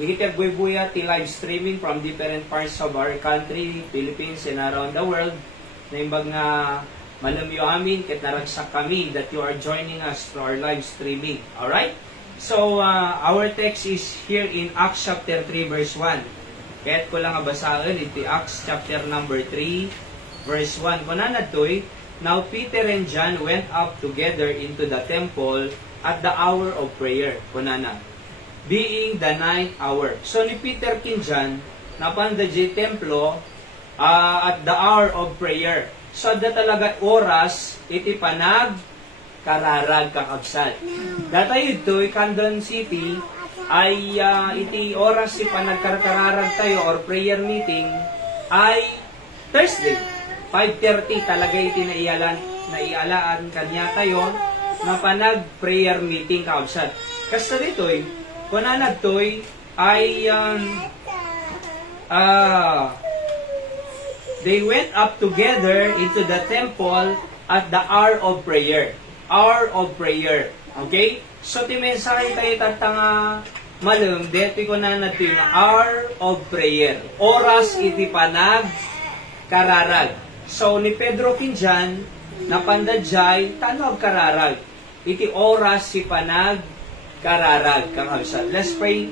Higit buya ti live streaming from different parts of our country, Philippines, and around the world. Naimbag nga malamyo amin, ket naragsak kami that you are joining us for our live streaming. Alright? So, our text is here in Acts chapter 3 verse 1. Kaya't ko lang basahin iti Acts chapter number 3 verse 1. Kunana to'y, now Peter and John went up together into the temple at the hour of prayer. Kunana, being the 9th hour. So ni Peter kin John, napanda di templo at the hour of prayer. So da talaga oras, iti panag kararag kakabsat. Datay ito, Candon City, ay iti oras si panagkararag tayo or prayer meeting ay Thursday. 5:30 talaga iti naialaan kanya tayo na panag prayer meeting kakabsat. Kasta dito kunanag to'y ay they went up together into the temple at the hour of prayer. Hour of prayer. Okay? So, ti mensahe tayo tatanga malum, dito ko na natin yung hour of prayer. Oras iti panag kararag. So, ni Pedro Kinjan, napandadjay, tanong kararag. Iti oras si panag kararag. Kakabsat. Let's pray.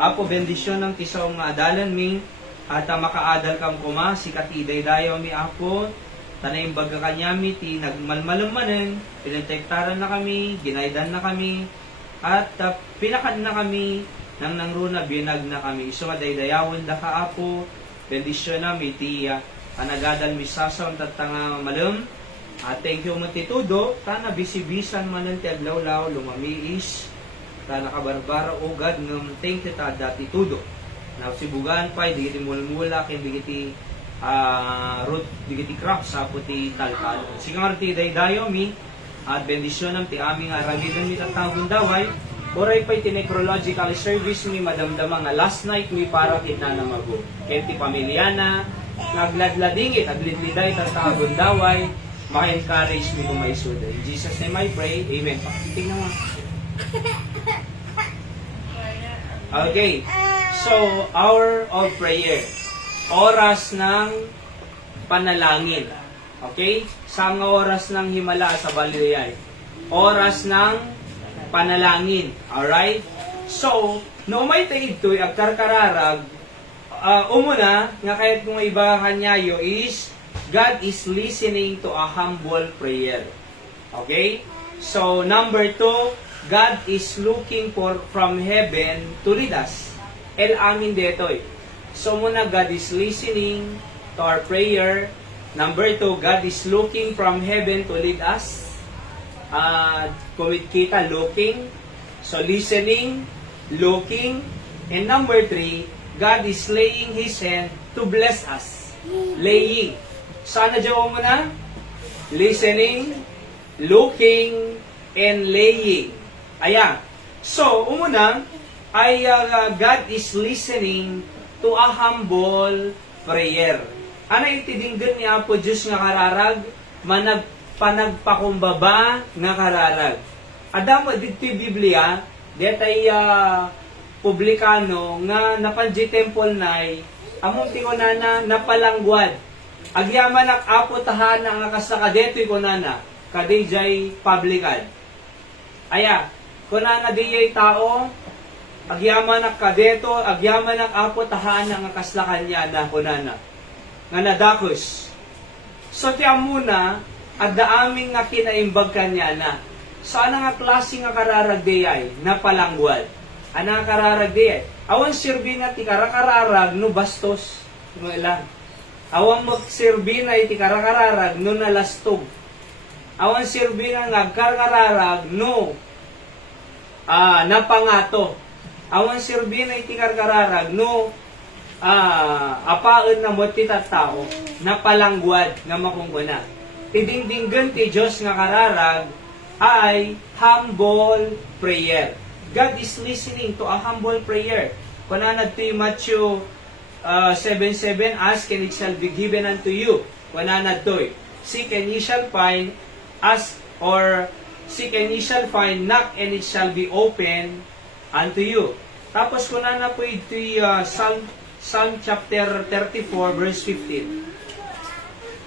Apo, bendisyon ng tisong adalan mi, at makaadal kam kuma, si katiday dayo mi apo, tanay baga kanyami, ti nagmalmalumanen, pinagtektaran na kami, ginaydan na kami, at pinakad na kami, nang nangruna, binag na kami. So, madaydayawan da ka apo, bendisyon na mi, ti anagadal mi sasaw, tatanga malum, thank you mo ti tudo, tana bisibisan manan ti aglawlaw, lumamiis, tana kabarbara o God, ngam thank you ta dati tudo. Now, sibugan pa, digiti mulmula, kaya digiti root, digiti crop sa puti taltal. Sigang arti daydayo mi, at bendisyon ng ti aming aragidan mi tatang daway, oray pa iti necrological service mi madamdama nga last night mi para kita na mago. Kaya ti pamilyana, nagladladingit, aglidliday tatang daway, maka-encourage mi kumaisuda. In Jesus' name I pray, Amen. Tingnan mo. Okay. So, hour of prayer. Oras ng panalangin. Okay? Sa mga oras ng himala sa baliyay. Oras ng panalangin. Alright? So, no may taid to'y agkarkararag, umuna, nga kahit kung iba kanyayo is, God is listening to a humble prayer. Okay? So, number 2, God is looking from heaven to lead us. El amin detoy. So muna, God is listening to our prayer. Number 2, God is looking from heaven to lead us. Kumit kita, looking. So listening, looking. And number 3, God is laying His hand to bless us. Laying. Sana jawa mo na? Listening, looking, and laying. Ayan. So, umuna, ay God is listening to a humble prayer. Ano itidinggan niya po Diyos nga kararag, panagpakumbaba nga kararag. Adamo dito Biblia, detay publikano nga napanji temple nay, among tingonana napalangguad. Agyaman ak apo tahana nga kasaka detoy kunana, kadijay publikan. Aya, kunana diyay tao, agyaman ak kadeto, agyaman ak apo tahana nga kaslakan niya na kunana. Nga nadakos. So tiya muna, at daaming nga kinaimbag kanya na. So ana nga klase nga kararag deyay, napalangguad. Ana nga kararag deyay. Awan sirbi nga ti karakararag no bastos. No ilan. Awan mo sirbi na iti karakararag no nalastog. Awan sirbi na nga karararag no napangato. Awan sirbi na iti karararag no apaan na mo ti tattao na palangguad nga makunguna. Tidingdinggan ti Diyos nga kararag ay humble prayer. God is listening to a humble prayer. Kunanad ti Matthew 7:7, ask and it shall be given unto you. Kunanad to'y, seek and ye shall find, ask or seek and ye shall find, knock and it shall be open unto you. Tapos kung na po ito Psalm chapter 34 verse 15.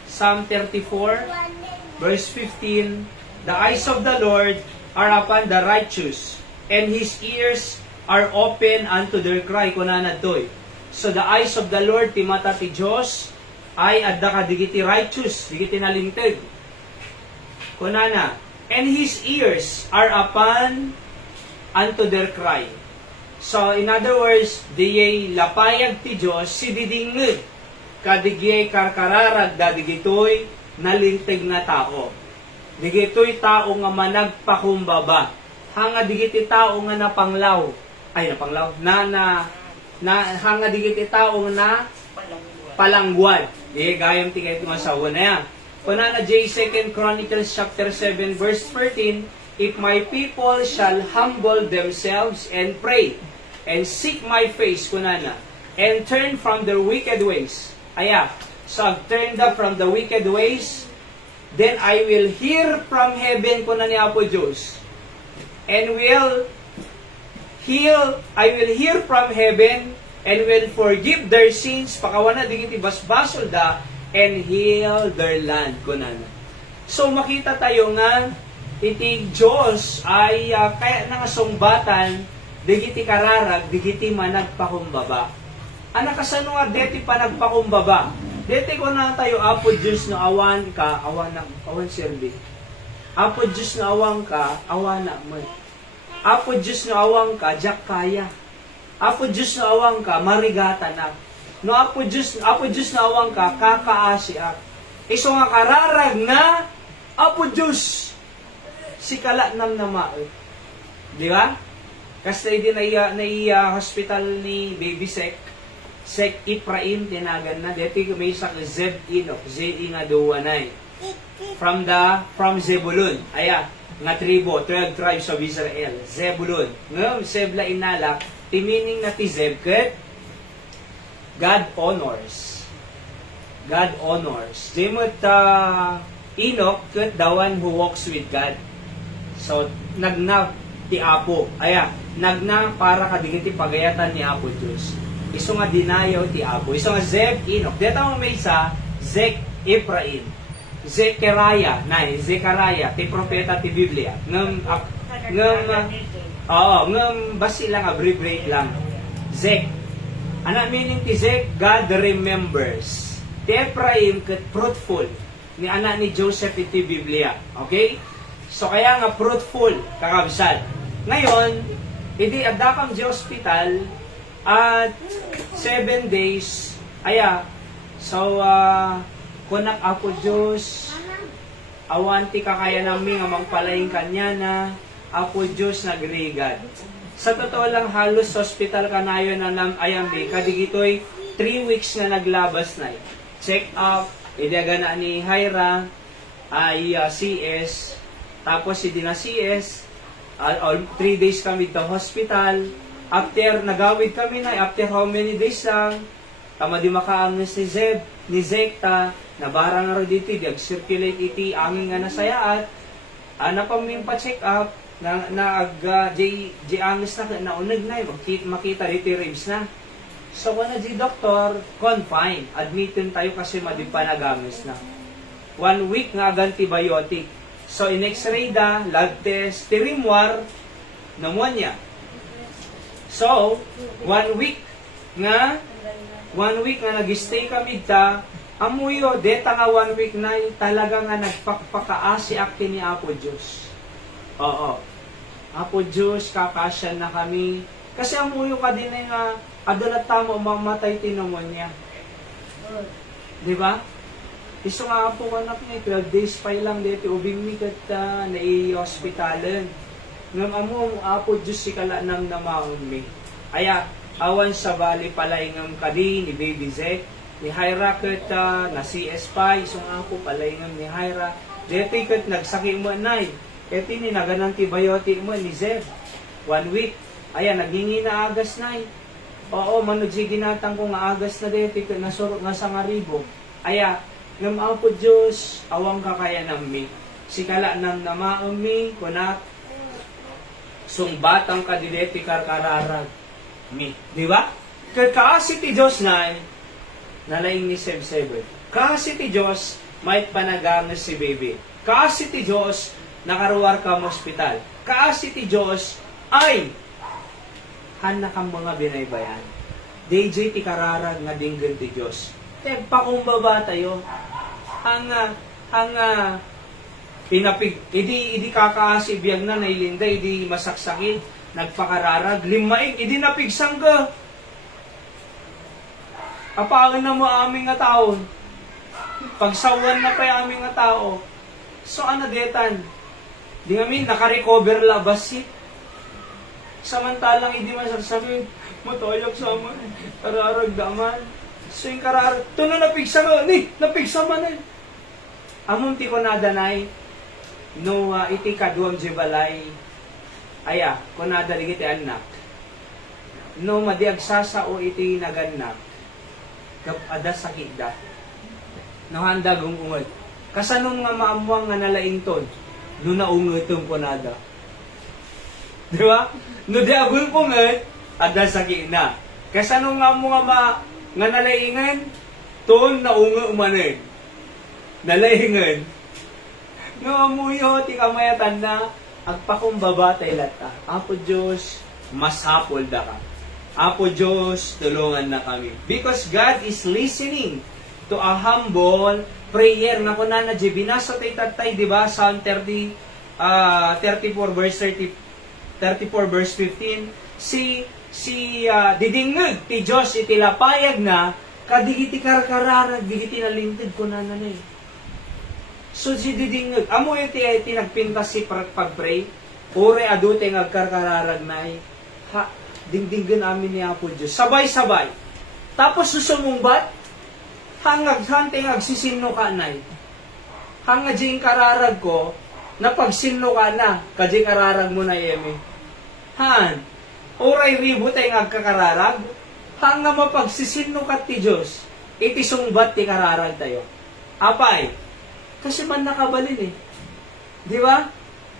Psalm 34 verse 15. The eyes of the Lord are upon the righteous, and His ears are open unto their cry. Kunana to'y. So the eyes of the Lord, ti mata ti Diyos, ay adda ka digiti righteous, digiti nalingted. Kunana, and His ears are upon unto their cry. So, in other words, diyay lapayag ti Diyos, si didingid, kadigiyay karkararag, dadigitoy nalinteg nga tao. Digitoy tao nga managpakumbaba. Hanga digiti tao nga napanglaw. Hanga digiti tao nga palangguad. Di, gayam tingay ito nga sawa na yan. Kunana, 2 Chronicles chapter 7 verse 13, if my people shall humble themselves and pray, and seek my face, kunana, and turn from their wicked ways. So I've turned up from the wicked ways, then I will hear from heaven, kunan ni Apo Diyos, and I will hear from heaven, and will forgive their sins, pakawana digiti basbasol da, and heal their land, kunana. So makita tayo nga, iti Diyos ay kaya nangasungbatan, digiti kararag, digiti managpakumbaba. Anak kasano nga, deti pa nagpakumbaba. Deti ko na tayo, Apo Diyos no awan ka, awan serbi. Apo Diyos no awan ka, awan na mo. Apo Diyos no awan ka, jak kaya. Apo Diyos no awan ka, marigata na. No Apo Diyos no awan ka, kakaasi ak. Iso nga kararag na, Apo Diyos, si kala nam namaot. Di ba? Kasi din na hospital ni Baby Sek Ipraim tinagan na. Deti may sak Zeb Inok, Zeb nga duwanay. From Zebulun. Nga tribo, 12 tribes of Israel. Zebulun. Ngayon, Zebla inalak, timining na ti Zeb, ket God honors. God honors. Dimot Enoch, ket the one who walks with God. So, nagna ti Apo. Nagna para kadigiti pagayatan ni Apo Diyos. Iso nga dinayo ti Apo. Iso nga Zeb Enoch. Dito mo may isa, Zek Ephraim. Zechariah, ti propeta ti Biblia. Basi lang, abbreviate lang. Zek. Ano meaning ti Zek? God remembers. Ti Ephraim, ket fruitful. Ni anak ni Joseph iti Biblia. Okay? So kaya nga fruitful, kakabsat. Ngayon, hindi adakam di hospital at 7 days. So, kunak Apo Diyos, awanti kakaya namin nga magpalaing kanya na Apo Diyos nagrigad. Sa totoo lang, halos hospital ka na yun na ayambi, kadigitoy 3 weeks na naglabas na. Check up, idaga na ni Hyra, CS, tapos hindi na CS, 3 days kami sa hospital. After, nagawid kami na, after how many days lang, tama di makaangis ni Zekta, nabara na rin dito, di-circulate iti, angin nga nasayaat, napamimpa check up, angis na, naunag na, makita dito ribs na. So, kung na di doktor, confine, admitin tayo kasi madipanagamis na. 1 week nga antibiotic. So, in X-ray da, lab test, tirimwar, pneumonia. So, 1 week nga nag-stay kami ta, amuyo, deta nga 1 week na, talaga nga nagpapakaasi akin ni Apo Diyos. Oo. Apo Diyos, kakasya na kami. Kasi amuyo ka din nga, adalat tamo, mamatay ti pneumonia. Diba? Iso nga po anak niya, 12 days pa lang dito, ubing mi kat na-i-hospitalan. Ngam amo, Apo Diyos, si kala nang namahon mi. Awan sa bali palay ngam kadi, ni Baby Zek, ni Hyra kat na CS pa, isong Apo palay ngam ni Hyra. Dito kat nagsaki mo nay, eti ni naganang antibiotic mo ni Zek. 1 week. Naghingi na agas nay. Oo, manudsigi natang ko nga agas na dito, kat nasurot nga sa ngaribo. Ngam Apo Diyos, awang kakaya nami. Si kala nang namaon mi, kunat, sung batang kadileti karkararag. me. Di ba? Kaasi ti Diyos na nalaing ni Seb-Sebe. Kaasi ti Diyos may panagamos si baby. Kaasi ti Diyos nakaruwar ka mo ospital. Kaasi ti Diyos ay hanak ang mga binaybayan. DJ ti kararag nga dinggan ti Diyos. Tagpakumbaba tayo. Pinapig, idi kakaasi biyag na nailinda, idi masaksakin, nagpakararag, limaing, idi napigsang ka. Apagan na mo aming nga taon. Pagsawan na pa yung aming nga tao. So ano detan? Di ngamin, nakarecover labasit. Samantalang hindi masaksakin, matayag sa aman, kararag daman. So yung kararag, ito na napigsa mo, napigsa man eh. Among ti ko nadanay, no iti kaduang jibalay, aya, ko nadalig iti anak. No madiagsasa o iti naganak, ada sakit da. No handa gungungot. Kasanong nga maamuang nga nalainton, no naungutong ko nada. Di ba? No di agun pungot, ada sakit na. Kasanong nga mo nga nalaingan, ton naungo umanin. Nalaingan. No amuyo ti kamayatan na agpakumbaba tay lata. Apo Diyos, masapol da ka. Apo Diyos, tulungan na kami. Because God is listening to a humble prayer. Na ko na binasa tay tatay, di ba? Psalm 34 verse 15. Didingeg ti Diyos iti lapayag na kadigiti karkararag digiti nalintid ko na nanay. So si didingeg amo iti nagpintas si pagpray ore adute ngagkarkararag nay ha dingdinggen amin ni Apo Diyos sabay-sabay tapos susumumbat hangag hanteng agsisinno ka nay hangad jing kararag ko na pagsinno ka na kadji kararag mo na eme han oray ribo tay ngagkakararag hanga mapagsisinno kat ti Diyos iti sungbat ti kararag tayo apay kasi man nakabalin eh. Di ba?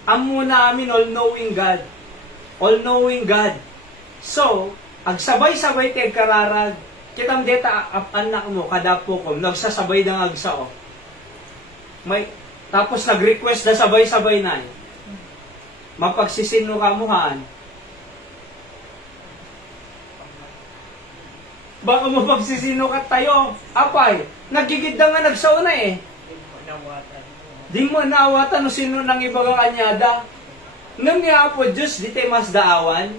Amo namin all-knowing God. All-knowing God. So, agsabay-sabay ti kararag, kitam deta anak mo, kadapo ko, nagsasabay ng agsao. Tapos nag-request na sabay-sabay na. Mapagsisinno kamuhaan. Baka mapagsisino ka tayo. Apay, nagigid na nga nagsao na eh. Di mo naawatan no sino nang ibang kanyada. Nang niya po Diyos, di tayo mas daawan.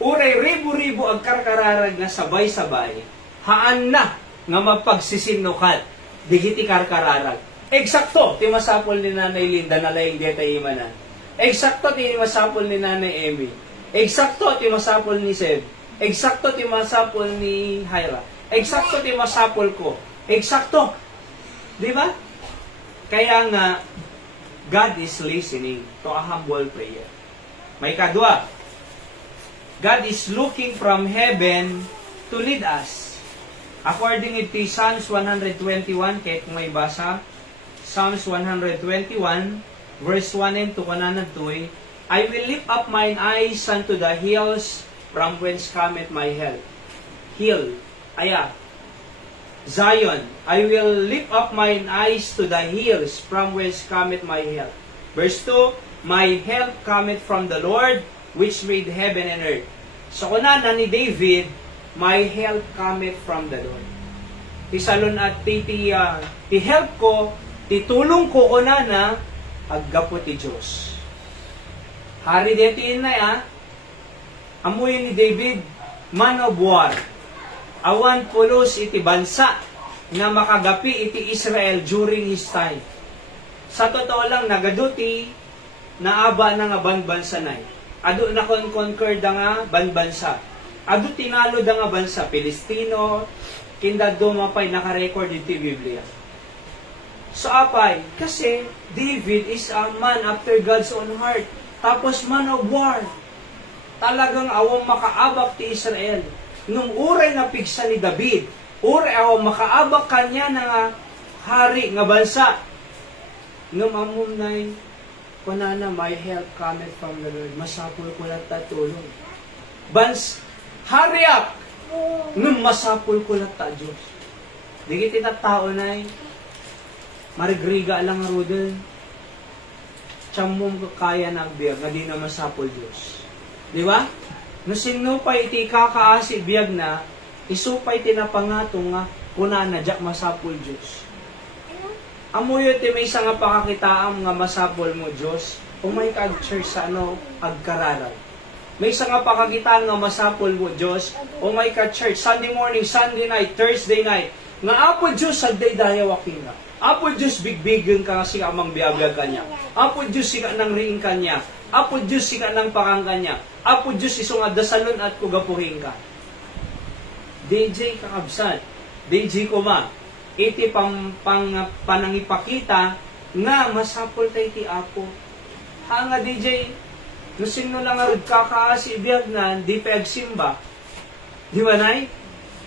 Uray ribu-ribu ang karkararag na sabay-sabay. Haan na nga mapagsisinnukat. Digiti karkararag. Eksakto, ti masapol ni Nanay Linda na laying di tayo imanan. Eksakto, ti masapol ni Nanay Emmy. Eksakto, ti masapol ni Seb. Eksakto, ti masapol ni Hyra. Eksakto, ti masapol ko. Eksakto. Di ba? Kaya nga, God is listening to a humble prayer. May kadwa. God is looking from heaven to lead us. According to Psalms 121, kaya kung may basa, Psalms 121, verse 1 and 2, kanan 2, I will lift up mine eyes unto the hills from whence cometh my help. Hill. Aya. Zion, I will lift up mine eyes to the hills from whence cometh my help. Verse 2, my help cometh from the Lord, which made heaven and earth. So kunan ni David, my help cometh from the Lord. Tisalon at ti help ko, titulong ko kunana, aggapo ti Diyos. Hari detin na ya, amuyin ni David, man of war. Awan pulos iti bansa nga makagapi iti Israel during his time. Sa totoo lang, nagaduti naaba na nga banbansa na. Ado na conquer da nga banbansa. Ado tinalo da nga bansa, Pilistino, kinda dumapay nakarecord iti Biblia. So apay, kasi David is a man after God's own heart. Tapos man of war. Talagang awang makaabak ti Israel. Nung uray na pigsa ni David, uray awang makaabak kanya na hari nga bansa. Nung amunay, kunana, my help cometh from the Lord. Masapul ko lang tatulong. Hurry up! Ngam masapul ko lang ta, Diyos. Di kita tao na marigriga lang ang rudel. Tiyamom kaya na biyag, nga di na masapul, Diyos. Di ba? No sino pa iti kakaasi biyag na, isupay tinapangatong nga, kuna na jak masapul, Diyos. Amuyo ti may isa nga pakakitaam nga masapul mo, Diyos. Kung may church sa agkararag. May isa nga pakakitaan nga masapul mo, Diyos. O may church, Sunday morning, Sunday night, Thursday night. Nga apo Diyos, sagday dayaw aking nga. Apo Diyos, bigbigan ka kasi amang biyabiyag kanya. Apo Diyos, sika nang ring kanya. Apo Diyos, sika nang pakang kanya. Apo Diyos, iso nga dasalon at kugapuhin ka. DJ kakabsat. DJ kuma. Iti panangipakita nga masapul tayo ti Apo. Nga DJ, nusin mo lang arud kakaasi biyag na di pa agsimba. Di ba nay?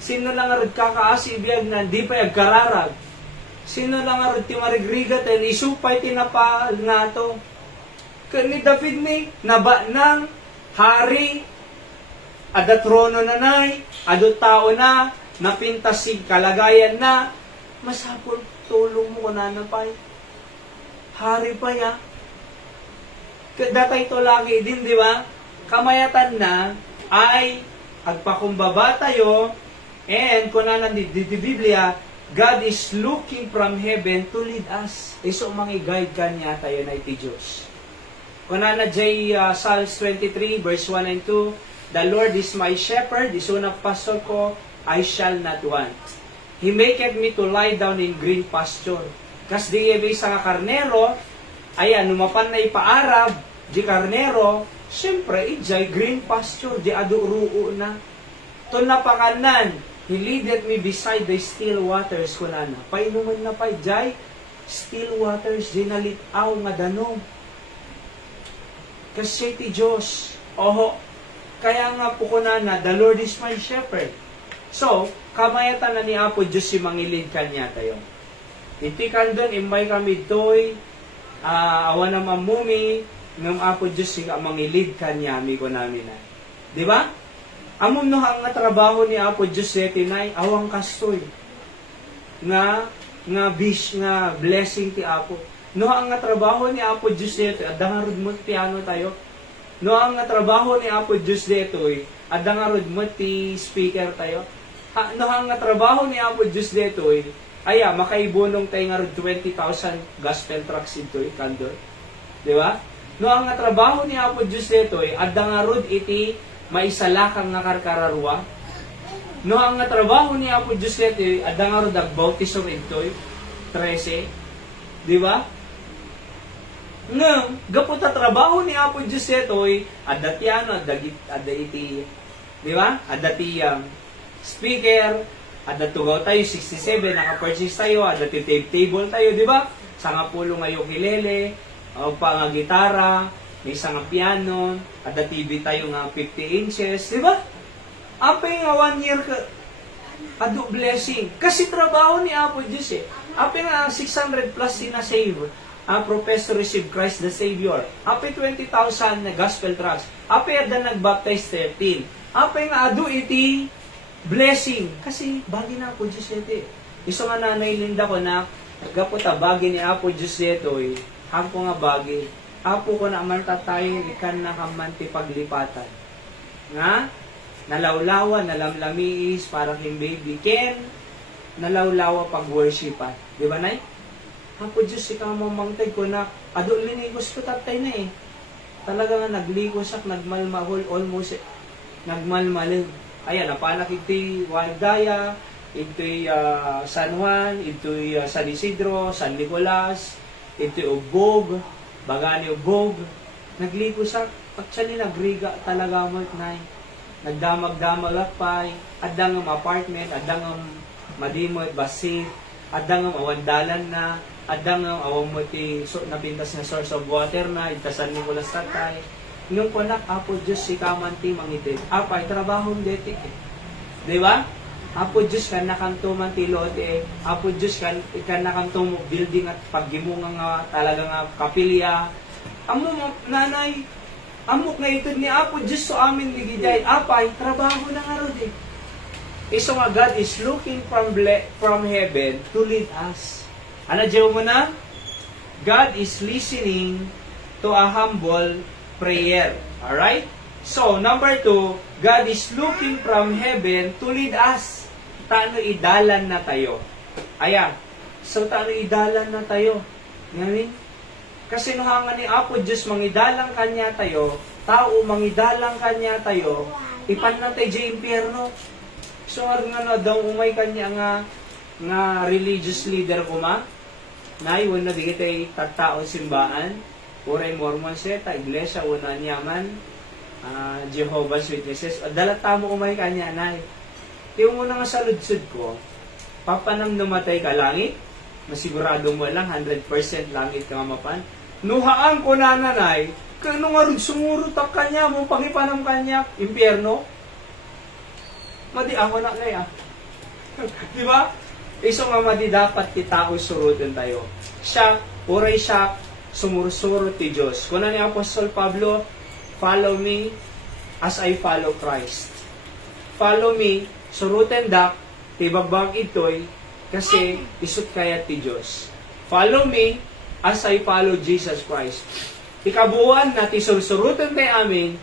Sino lang arud kakaasi biyag na di pa agkararag. Sino lang arud ti marigriga tayo isupay tinapa nga to. Ni David ni naba ng hari ada trono na nay, ado tao na, napintasig kalagayan na, masapol tulong mo ko na napay. Hari pa ya. Datay to lagi din, di ba? Kamayatan na ay agpakumbaba tayo and kung nanandit di Biblia, God is looking from heaven to lead us. Iso mga guide ka niya tayo na iti Diyos. Kung nanadjay Psalms 23 verse 1 and 2, the Lord is my shepherd, iso na pastor ko, I shall not want. He maketh me to lie down in green pasture. Kas di ebe sa karnero, ayan, numapan na ipaarab, di karnero, siyempre, ijay green pasture, di aduruu na. To napakanan, He leadeth me beside the still waters, kunana. Painuman na pa, ijay, still waters, di nalitaw nga danom. Kasi ti Diyos, oho, kaya nga po kunana, the Lord is my shepherd. So, kamayatan na ni Apo Diyos si mangilid kanya tayo. Iti kandon, imay kami doy, awan na mamumi, ng Apo Diyos si mangilid kanya, mi ko namin na. Di ba? Amom no ang trabaho ni Apo Diyos setinay, awang kastoy. Nga bish, nga blessing ti Apo. No ang trabaho ni Apo Diyos dito, adangarod mo piano tayo. No ang trabaho ni Apo Diyos dito, adangarod mo ti speaker tayo. No ang trabaho ni Apo Diyos dito, aya, makaibunong tayo nga 20,000 gospel tracks ito, kandor. Di ba? No ang trabaho ni Apo Diyos dito, adangarod iti maisalakang nga karkararwa. No ang trabaho ni Apo Diyos dito, adangarod agbautism ito, 13. Di ba? Ngam, gapot na trabaho ni Apo Diyos ito, adatiano, ada iti, di ba? Adati speaker, adatugaw tayo, 67, naka-purchase tayo, adati table tayo, di ba? Sanga pulo nga yung kilele, o pa nga gitara, may isang piano, ada TV tayo nga 50 inches, di ba? Apay nga 1 year ka, ado blessing. Kasi trabaho ni Apo Diyos eh. Apay nga 600 plus sinasave. Professor receive Christ the Savior. Apay 20,000 na gospel tracts. Apay ada nagbaptize 13. Apay nga ado iti blessing. Kasi bagi na Apo Diyos ito eh. Iso nga nanay Linda ko na, nagapota bagi ni Apo Diyos ito eh. Ako nga bagi. Apo ko na man tatay, ikan na kamanti paglipatan. Nga? Nalawlawa, nalamlamiis, parang yung baby. Ken, nalawlawa pag-worshipan. Di ba, Nay? Apo Diyos, ikaw mamangtay ko na, ado linigos ko tatay na eh. Talaga nga nagligos ak, nagmalmahol, almost nagmalmalin. Ayan, napanak ito'y Waldaya, ito'y San Juan, ito'y San Isidro, San Nicolas, ito'y Ubog, Bagani Ubog. Nagligos ak, actually nagriga talaga mo na eh. Nagdamag-damag akpay, adang apartment, adang madimot, basit, adang awandalan na, adang awang mo ti napintas na source of water na, itasan ni Nicolas tatay. Nung panak, Apo Diyos, si kamanti mangitid. Apay, trabaho detik eh. Di ba? Apo Diyos, kan nakanto man ti lote, Apo Diyos, kan nakanto mo building at paggimunga nga, talaga nga kapilya. Amo, nanay, Amok nga ito ni Apo Diyos so amin ligidyan. Apay, trabaho na nga ron eh. So nga God is looking from heaven to lead us. Ano diyo mo na? God is listening to a humble prayer. Alright? So, number 2, God is looking from heaven to lead us. Taano idalan na tayo. Ayan. So, taano idalan na tayo. Ngayon, kasi nuhangan ni Apo Diyos, mangidalang kanya tayo, tao mangidalang kanya tayo, ipan na tayo dyan impyerno. So, nga na daw umay kanya nga religious leader ko ma, na iwan na digit ay tattaon simbaan, uray Mormon siya, ta iglesia, una niyaman, Jehovah's Witnesses, dalata mo umay kanya, nay. Yung muna nga sa ludsud ko, papanam namatay ka langit, masigurado mo lang, 100% langit ka mapan. Nuhaan ko na nanay, kano nga rin sumurutak kanya, mong pangipanam kanya, impyerno. Madi ako na kaya. Di ba? Iso nga madi dapat kitao surutin tayo. Siya, uray siya, sumursurot ti Diyos. Kuna ni Apostol Pablo, follow me as I follow Christ. Follow me, surutin dak, tibagbag ito'y, kasi isut kaya ti Diyos. Follow me as I follow Jesus Christ. Ikabuan na tisursurutin tayo amin,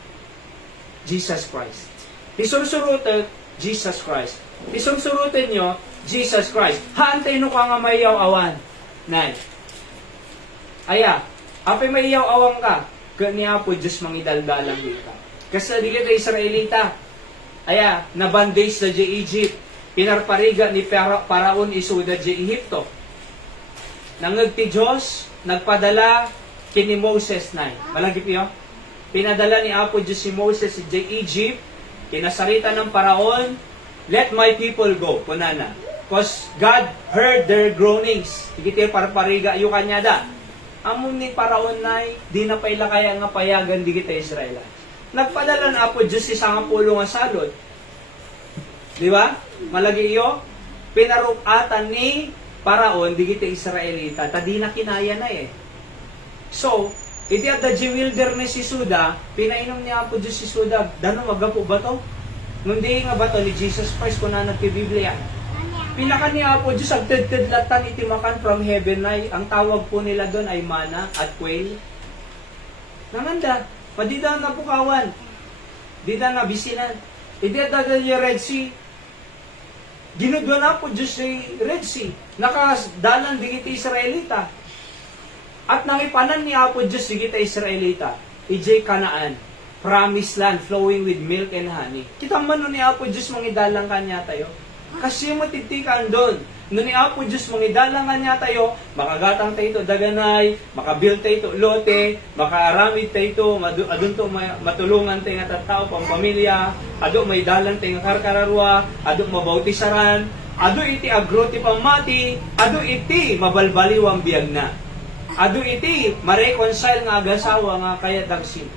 Jesus Christ. Tisursurutin, Jesus Christ. Tisursurutin nyo, Jesus Christ. Haantay no ka nga mayaw awan. Nay. Aya, apay mayaw awang ka, kanya po Diyos mangidaldalang dito. Kasi di kita Israelita. Aya, nabandage sa Egypt. Pinarpariga ni Paraon isuda di Egypto. Nangag ti Diyos, nagpadala kini Moses na. Malagip yun? Pinadala ni Apo Diyos si Moses sa Egypt. Kinasarita ng Paraon, let my people go. Kunana. Because God heard their groanings. Higit parpariga yung kanya da. Amon ni Paraon na, di na paila kaya nga payagan di kita Israel. Nagpadala na Apo Diyos si nga pulo nga salod. Di ba? Malagi iyo, pinarukatan ni Paraon, di kita Israelita, ta di na kinaya na eh. So, iti at the wilderness si Suda, pinainom ni Apo Diyos si Suda, dano magapo ba to? Nundi nga ba to ni Jesus Christ kung na nagtibiblia? Pinakan ni Apo Diyos, agtid-tidlatan itimakan from heaven na, ang tawag po nila doon ay mana at quail. Nanganda, madida na pukawan, dida na bisinan, iti at the Red Sea, ginudwa na po Diyos ni Red Sea, nakadalan di kita Israelita. At nangipanan ni Apo Diyos di kita Israelita, ijay Kanaan, promised land, flowing with milk and honey. Kita man ni Apo Diyos mangidalang kanya tayo. Kasi matitikan doon. No ni Apo Diyos mangidalang kanya tayo, makagatang tayo ito daganay, makabuild tayo ito lote, makaaramid tayo ito, adun to matulungan tayo nga tattao, pang pamilya, ado may dalan tayo nga karkararwa, ado mabautisaran, ado iti agro ti pamati, ado iti mabalbaliwang biyag na. Ado iti ma-reconcile nga agasawa nga kaya dagsin.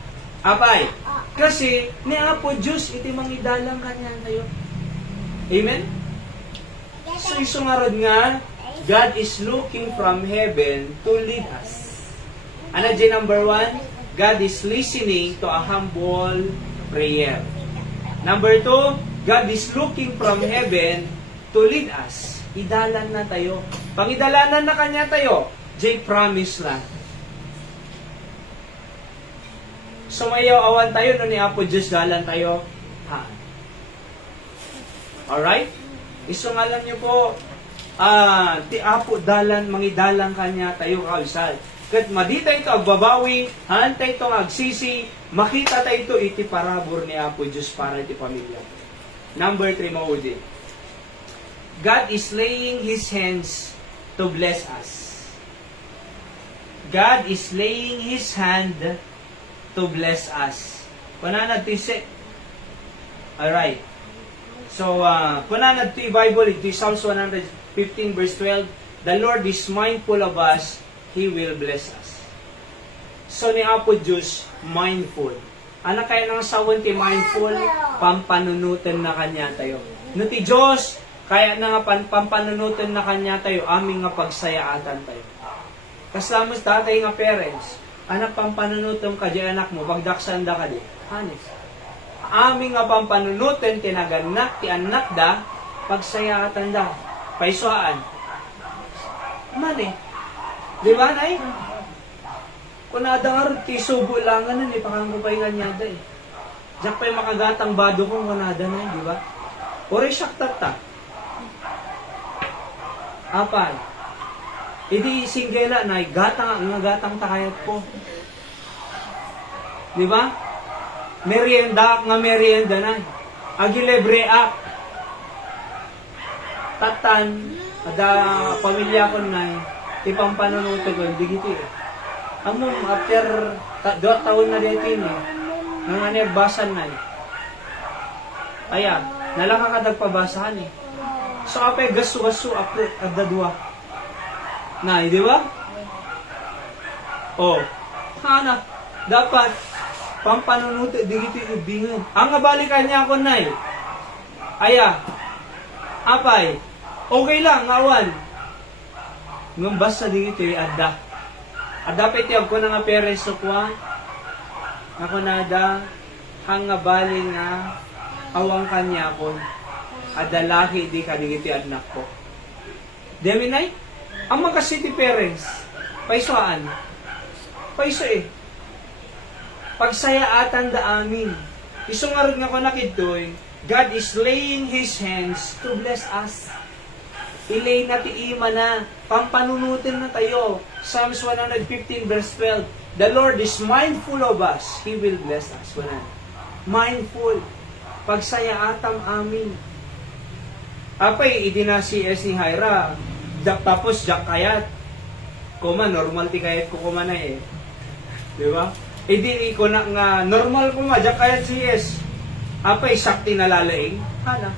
Apay, kasi ni Apo Diyos iti mangidalang kanya tayo. Amen? So isungarod nga, God is looking from heaven to lead us. Ano dyan number 1? God is listening to a humble prayer. Number 2, God is looking from heaven to lead us. Idalan na tayo. Pangidalanan na kanya tayo, J promise lang. Sumayaw awan tayo, no ni Apo Diyos dalan tayo. Ha. Alright? Isungalan niyo po, ti Apo dalan, mangidalang kanya tayo kausal. Kat madita ito agbabawi, hantay ito agsisi, makita tayo ito iti parabor ni Apo Diyos para iti pamilya. Number 3 maudi. God is laying His hands to bless us. God is laying His hand to bless us. Pananad tise. Alright. So, pananad ti Bible, iti Psalms 115 verse 12, the Lord is mindful of us, He will bless us. So, ni Apo Diyos, mindful. Ano kaya nang sawan ti mindful? Pampanunutan na kanya tayo. No ti Diyos, kaya na nga pampanunutan na kanya tayo, aming nga pagsayaatan tayo. Kaslamos tatay nga parents, Anak pampanunutom ka di anak mo, pagdaksan da ka di. Honest. Aming nga pampanunutin, tinaganak, ti anak da, pagsayatan da. Paisuhaan. Man eh. Di ba, nay? Kung nadang ti subo lang nga nun, ipakangupay nga niya da eh. Diyak pa yung makagatang bado kong kanada na, di ba? Ore siyak tata. Apal. Idi singgela na, gatang takayat ko. Di ba? Merienda nga merienda na. Agilebre ak. Tatan, ada pamilya ko na, tipang panunuto ko, hindi giti eh. Among, after 2 taon na dito yun eh. Nga nerbasan na eh. Ayan, nalang ka nagpabasahan eh. So, apay gasu-gasu after adadwa. Na, di ba? Oh, hana, dapat pampanunuto, di gito ibingan. Ang kabalikan niya ako na eh. Aya, apay, okay lang, ngawan. Ngam basta di gito adda. Adda petiyag ko na nga peres so kuwan. Ako na da, hang nga bali nga, awang kanya ko, adalaki di kadigiti anak ko. Deminay, ang mga city parents, paisuaan, paiso eh. Pagsayaatan da amin. Isungarod nga ko nakitoy, God is laying His hands to bless us. Ilay na tiima na, pampanunutin na tayo. Psalms 115 verse 12. The Lord is mindful of us. He will bless us. Mindful. Pagsayaatan amin. Apay, idina si S ni Hyra. Tapos, jak kayat. Kuma, normal ti kayat ko kuma na eh. Di ba? Idi ko na nga, normal kuma, jak kayat si S. Apay, sakti na lalaing. Hana.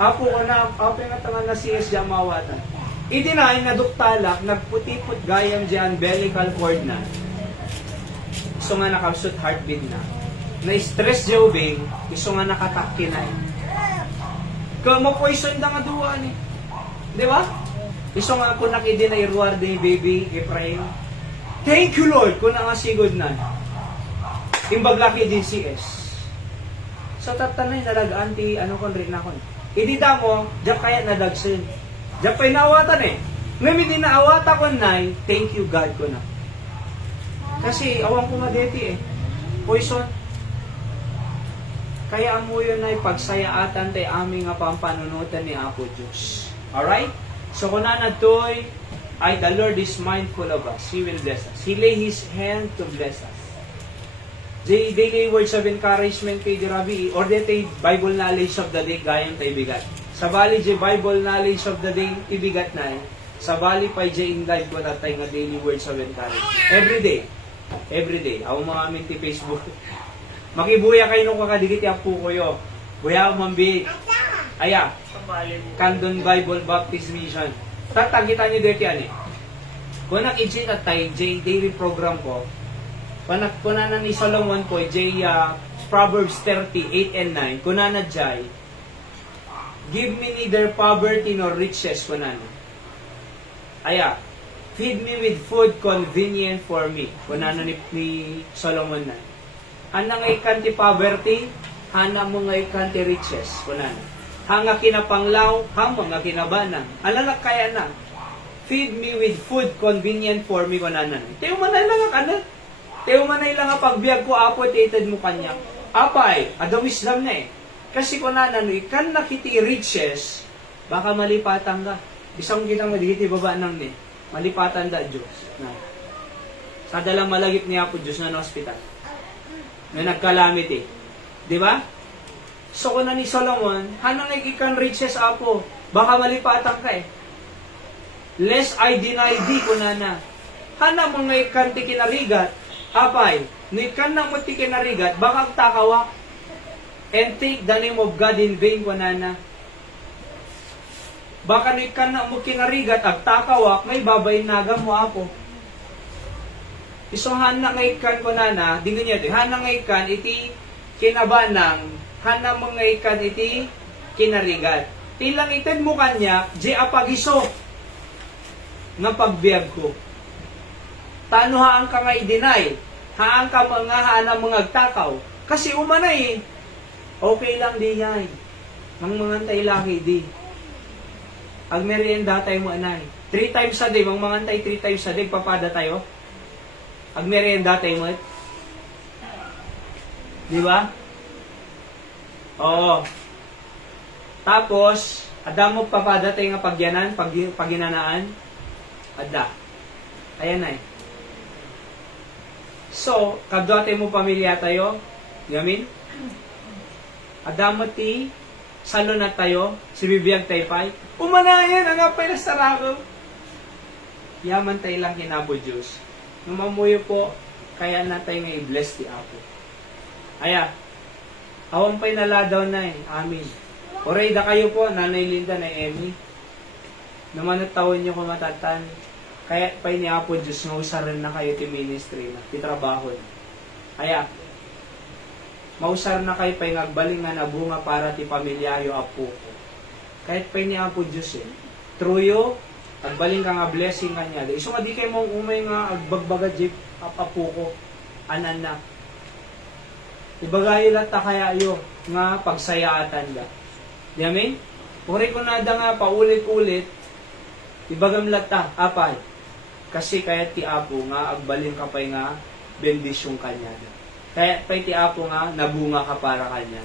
Apo ko na, apay nga tangan na si S dyan mawatan. Idinain na duktalak, nagputipot gayam dyan, umbilical cord na. Iso nga nakasut heartbeat na. Na-stress jobing, iso nga nakatakki na. Kung mo-poison da nga duwa ni. Di ba? Iso nga ako nakidi na i-reward ni baby, i-pray. Thank you Lord, kung na nga sigod na. Imbaglaki din si S. So tatanay, nalagaan ti, ano kon rin ako. Idida mo, diyan kaya nadagsin. Diyan pa'y naawatan eh. Ngayon din naawata ko na, thank you God ko na. Kasi awang ko nga deti eh. Poison. Kaya amo yun ay pagsayaatan tayo aming nga pampanunutan ni Apo Diyos. Alright? So kung nanatoy, ay the Lord is mindful of us. He will bless us. He lay His hand to bless us. Daily words of encouragement kay Dirabi, or dito Bible knowledge of the day, gayang tayo bigat. Sa bali, Bible knowledge of the day, ibigat na eh. Sa bali pa, in live ko na tayo nga daily words of encouragement. Every day. Every day. Ako mga amin ti Facebook. Makibuya kayo nung kakadigit yung po ko yo. Buya ako mambi. Aya. Candon Bible Baptist Mission. Tatagitan nyo dito yan eh. Kung nakijin at tayo, daily program ko, kunanan ni Solomon po, Proverbs 30, 8 and 9, kunanan jay, give me neither poverty nor riches, kunanan. Aya, feed me with food convenient for me, kunanan ni Solomon na. Hana ngay kanti poverty, hana mo ngay kanti riches, kunanan. Hanga kinapanglaw, hama nga kinabanan. Alalak kaya na. Feed me with food convenient for me, kunanan. Tiyo manay lang ang kanan. Tiyo manay lang ang pagbiag ko, apo, titid mo kanya. Apay, adaw Islam na eh. Kasi kunanan, ikan nakiti riches, baka malipatan ka. Isang kitang madigiti baba nang ni. Malipatan da Diyos. Na. Sa dalang malagip ni Apo Diyos na hospital. Na nagkalamity. Di ba? So kunan ni Solomon, hanang ikan riches Apo, baka malipatan ka eh. Lest I deny thee, kunana. Hanang mga ikan ti kinarigat, apay, nikan nang mo ti kinarigat, baka takawa. And take the name of God in vain, kunana. Baka nikan na mo kinarigat, ag takawak, may babay naga mo Apo. Iso hana nga ikan kunana, dingan niya ito, hana nga ikan iti kinabanang, hana mga ikan iti kinarigat. Tilang itin mo kanya, di apagiso nga pagbiag ko. Tano haan ka nga i-deny. Haan ka pa nga haan ang mga agtakaw. Kasi umanay, okay lang di yan. Mang mangantay laki di. Ag merienda tayo mo anay. 3 times a day, mang mangantay 3 times a day, papada tayo. Ag merienda tayo mo. Di ba? Oo. Tapos, ada mo papada tayo nga pagyanan, paginanaan. Ada. Ayan na eh. So, kadwate mo pamilya tayo. Yamin? Ada mo ti, salo na tayo, si bibiyag tayo pa'y. Umanayan, ang apay na sarako. Yaman tayo lang kinabo Diyos. Nung mamuyo po, kaya na tayo nga i-bless ti Apo. Aya, awang pa'y naladaw na eh. Amin. Oray da kayo po, Nanay Linda, Nanay Emmy. Naman at taon nyo kumatatan. Kaya pa'y ni Apo Diyos nga usaran na kayo ti ministry na, ti trabaho. Aya, mausar na kayo pa'y ngagbaling nga nabunga para ti pamilyayo Apo ko. Kahit pa'y ni Apo Diyos eh. Through you, agbaling ka nga blessing kanya. So nga di kayo mong umay nga agbagbaga jeep Apo ko. Ananak. Ibagayo lang ta kaya yo nga pagsayaatan da. Di amin? Puri ko na da nga paulit-ulit, ibagam lata, apay. Kasi kaya ti Apo nga, agbaling ka pa'y nga, bendisyong kanya. Kaya pa'y ti Apo nga, nabunga ka para kanya.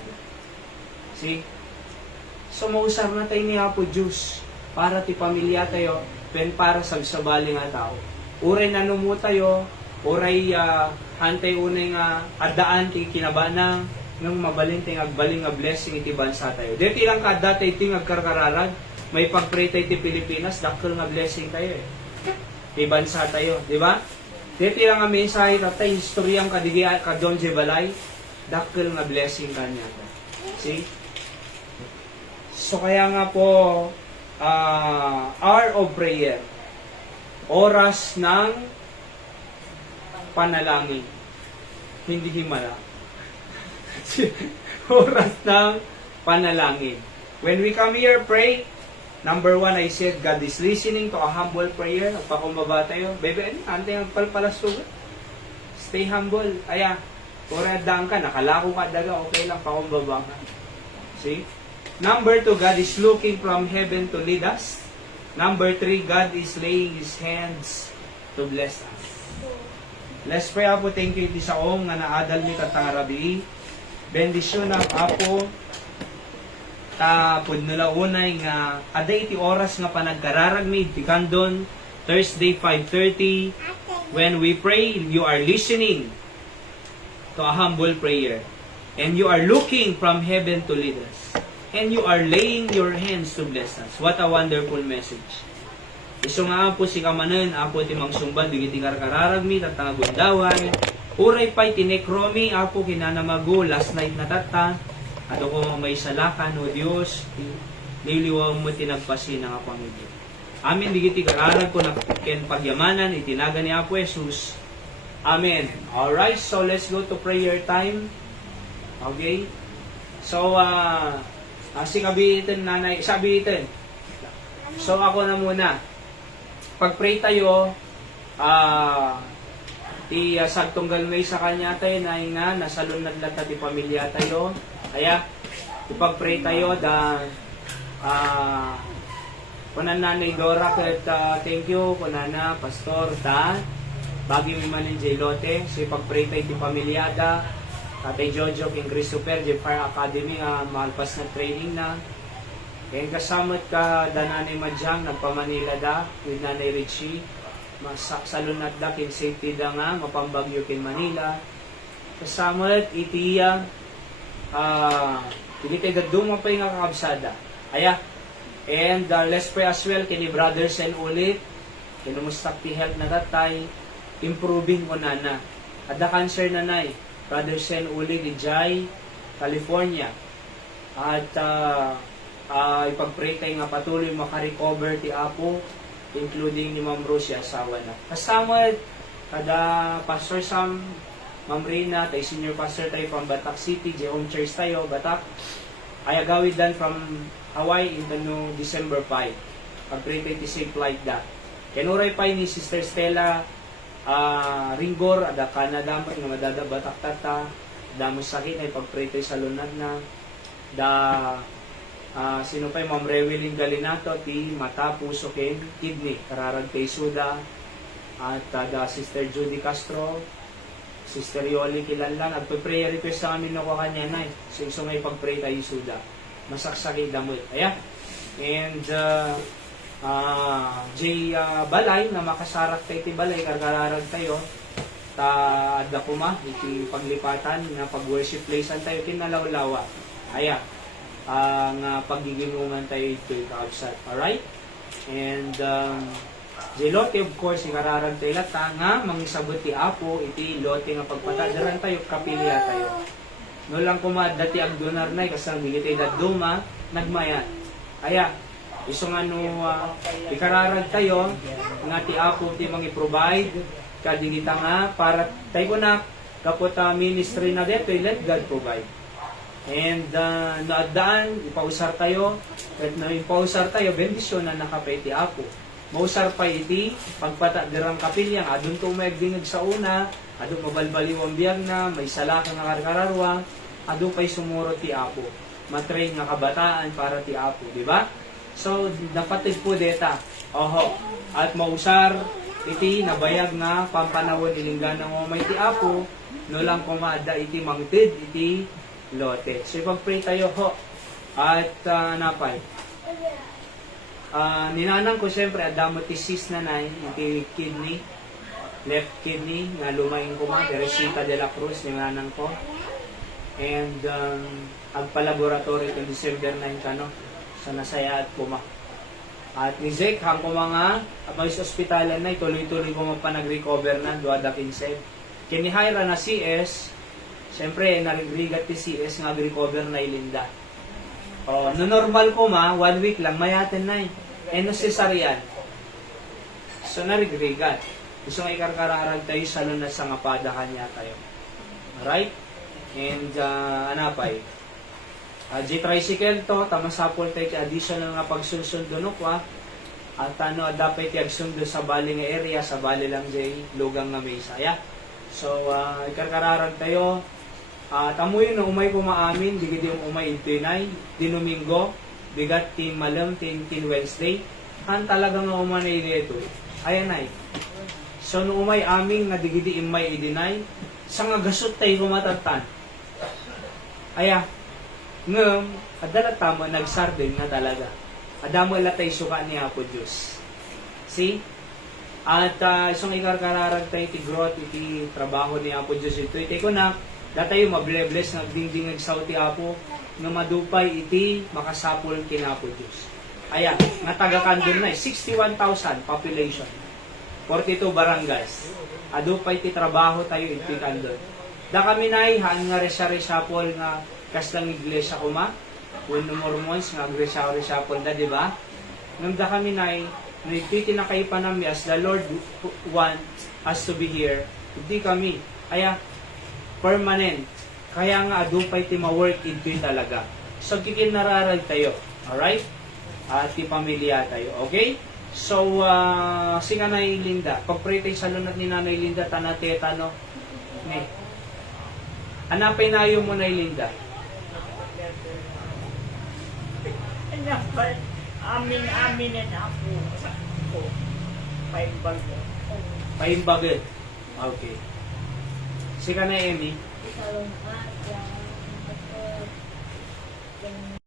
See? So, mausar na tayo ni Apo Diyos, para ti pamilya tayo, pen para sagsabali nga tao. Uray na numo tayo, uray antay unay nga, adaan ti kinabanang, nung mabalin ting agbaling nga blessing iti bansa tayo. Dito ilang kada tayo ting agkarkararag, may pag-pray tayo ti Pilipinas, dakkel nga blessing tayo eh. Ti bansa tayo, di ba? Dito ilang nga mensahe tatay, historyang kadigi ka Don Jebalay, dakkel nga blessing kanya. See? So kaya nga po, hour of prayer, oras ng panalangin, hindi himala. Oras ng panalangin. When we come here, pray. Number 1, I said, God is listening to a humble prayer. Pakumbaba tayo. Bebe, ante ang palpalasug. Stay humble. Aya, pura daan ka, nakalako ka daga, okay lang, pakumbaba ka. See? Number 2, God is looking from heaven to lead us. Number 3, God is laying His hands to bless us. Let's pray, Apo. Thank you, iti saong nga naadal mi katangarabi. Bendisyon ng Apo. Tapod nila unay nga ada iti oras nga panagkararagmid pikandon Thursday 5:30 when we pray you are listening to a humble prayer and you are looking from heaven to lead us and you are laying your hands to bless us. What a wonderful message. Iso nga Apo si kamanen Apo ti mangsumbad digiti karkararagmid at tangagundaway uray pa'y tinekromi Apo kinanamago last night na tata. Ato ko may salakan, o Diyos, niliwang mo tinagpasin ng Panginoon. Amin, digiti kararag ko na ken pagyamanan, itinaga ni Apo Jesus. Amen. Alright, so let's go to prayer time. Okay? So, si kabitin, nanay, sabitin. So, ako na muna. Pag-pray tayo, sagtunggal may sa kanya tayo, na nga, nasalun na lahat ti pamilya tayo. Kaya, ipag-pray tayo dahil kunan Nanay Dora kat thank you, kunana Pastor Dan bagi mi manin Jailote, so ipag-pray tayo di pamilyada Tatay Jojo, King Christopher, di Fire Academy malpas na training na kaya kasamot ka da Nanay Madjang nagpa-Manila da with Nanay Richie salunat da kin safety da nga mapambagyo kin Manila kasamot itiya hindi tayo gaduma pa yung kakabsada. Aya. And let's pray as well kini Brother Sen ulit. Kinumustak ti health na tatay. Improving ko na. Ada cancer na nay. Brother Sen ulit di Jai, California. At ipag-pray tayo nga patuloy makarecover ti Apo, including ni Ma'am Rose, asawa na. Kasama kada Pastor Sam, Ma'am Rina, tayo senior pastor tayo from Batak City, Home Church tayo, Batak. Ay agawid dan from Hawaii in the no December 5. Pag-pray tayo ti safe flight da. Kenuray pa ni Sister Stella ringgor, ada kanadamot nga madadabatak tata, damo sakit ay pag-pray tayo sa lunad na, sino pa yung Ma'am Rewelyn Galinato, ti mata, puso, ken, kidney, kararag kay Suda, at Sister Judy Castro, Sister Yoli Kilanlan, at prayer request sa amin na kanya na so may pag-pray tayo Suda, masaksakit damot, ayan. And Jay Balay na makasarak tayo ti Balay, kararag tayo, adda kuma, iti paglipatan na pag-worship placean tayo, kinalawlawa, ayan. Ang pagigimungan tayo ito kaabsat. Alright? And di lote of course ikararag tayo lata nga mangisabot ti Apo iti lote nga pagpatadaran tayo kapilya tayo. No lang kuma dati ag donar na kasang bigiti daduma nagmayat. Kaya iso nga no ikararag tayo nga ti Apo ti mangi-provide kadigita nga para tayo na kapot ministry na dito let God provide. And naadaan, ipausar tayo, at na ipausar tayo, bendisyon na nakapay ti Apo. Mausar pa iti, pagpatadirang kapilyang, adun to umagdingag sa una, adun mabalbaliwang biyag na, may salaka nga karkararwa, adun pa'y sumuro ti Apo. Matrain nga kabataan para ti Apo, di ba? So, napatid po deta. Oho. At mausar, iti, nabayag nga, pampanawon ilinggan ng umay ti Apo, no lang kumada iti mangtid, iti, lote. So, ipag-pray tayo ho. At napay. Ninanang ko siyempre, adamo ti sis na nai, iti kidney, left kidney, nga lumaing ko ma, Teresita de la Cruz, ninanang ko. And, agpa-laboratory ito December 9 kano, sa nasaya at kuma. At ni Zek, hang ko mga, may hospitalan na, tuloy-tuloy ko pa nag-recover na, duwada 15. Kinihayra na CS, siyempre, narigrigat ti CS nga recover na ilinda. No normal ko 1 week lang, mayaten na no cesarean. So, narigrigat. Gusto nga ikarkararag tayo sa lunad sa ngapada kanya tayo. Alright? And, anapay. G-tricycle to, tamasapol tayo ki additional nga pagsusundo no kwa. At dapat ti agsundo sa bali nga area, sa bali lang jay lugang nga mesa. Yeah? So, ikarkararag tayo. Tamuyo na umay kumaamin, digidi yung umay intinay, di Domingo, bigat tin malam, tin Wednesday, han talaga nga umanay dito. Ayan ay. So, no umay aming nga digidi imay idinay, sa nga gasot tayo kumatatan. Aya, ngam, adala tama, nagsardin nga talaga. Adamo ilatay suka ni Apo Diyos. See? At isang ikarkararag tayo iti growth, iti trabaho ni Apo Diyos. Ito ko na, datayo mabless nagdingding nagsauti Apo nga madupay iti makasapol kinapo Diyos. Aya, nga taga-Kandun na 61,000 population. 42 barangays. Adupay ti trabaho tayo iti Kandun. Da kami nay haan nga resapol nga kaslang iglesia kuma. When Mormons nga resapol da, di ba? Ngam da kami nay nagtiti na kayo panami as the Lord wants us to be here. Hindi kami. Aya, permanent. Kaya nga adupay ti ma-work into talaga. So kikinararag tayo. Alright? At ti pamilya tayo. Okay? So, si Nanay Linda. Pag-pray tayo sa lunat ni Nanay Linda, tanate, tano. Ne. Anapay na yung mo, Nanay Linda. Amin na ako. Paimbagod. Paimbagod. Okay. Si Nanay Emmy. Ikaw ang